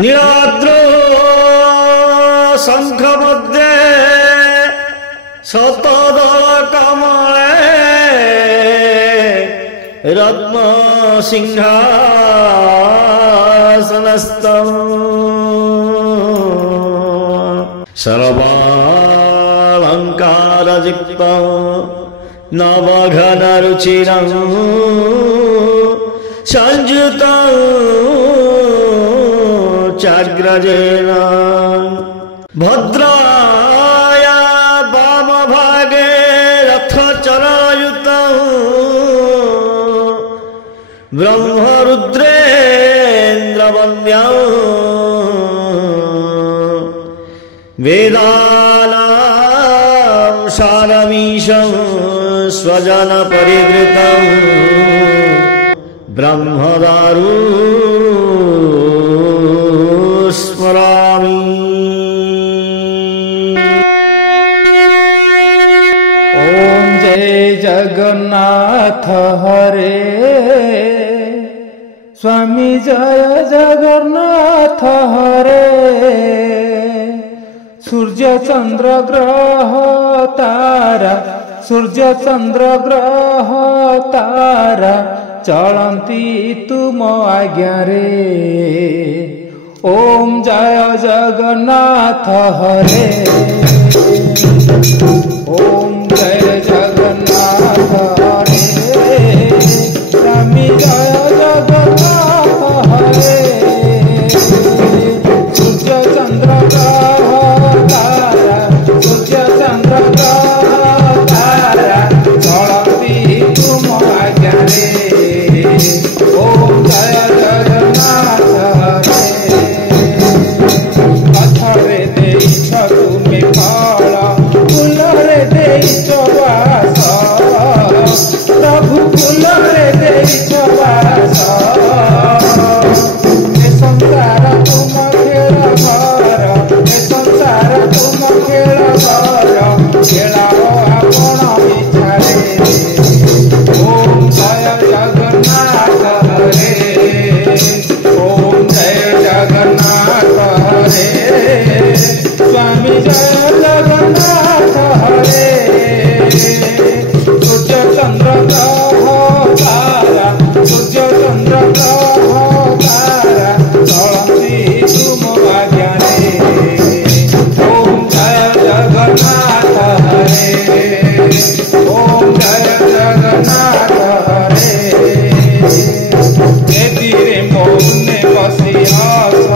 नीलाद्र शंख मध्ये शतदल कमले रत्न सिंहासनस्थं सर्वालंकारयुक्तं नवघनरुचिरं संयुतं चाग्रजेन भद्राया वामभागे रथचरायुतं ब्रह्मरुद्रेन्द्रवन्द्यं वेदानां सारमीशं स्वजनपरिवृतं ब्रह्मदारु स्मरामि। ओम जय जगन्नाथ हरे स्वामी जय जगन्नाथ हरे। सूर्य चंद्र ग्रह तारा सूर्य चंद्र ग्रह तारा चलती तुम आज्ञा रे। ओम जय जगन्नाथ हरे। ओम जय जगन्नाथ हरे स्वामी जय जगन्नाथ हरे। सूर्य चंद्र ग्रह तारा सूर्य चंद्र ग्रह तारा चलती तुम आज्ञा रे। ओम जय जगन्नाथ हरे। पथरे देइछ तुमे फल फूलरे देइछ वास प्रभु फूलरे देइछ वास। ए संसार तुम खेल घर ए संसार तुम खेल घर खेलाओ आपण इच्छारे। ओम जय जगन्नाथ हरे। ओम जय जगन्नाथ हरे स्वामी जय जगन्नाथ हरे। सूर्य चंद्र ग्रह तारा सूर्य चंद्र ग्रह तारा चलती तुम आज्ञा रे। ओम जय जगन्नाथ हरे। ओम जय जगन्नाथ हरे। धीरे मौन बसी आस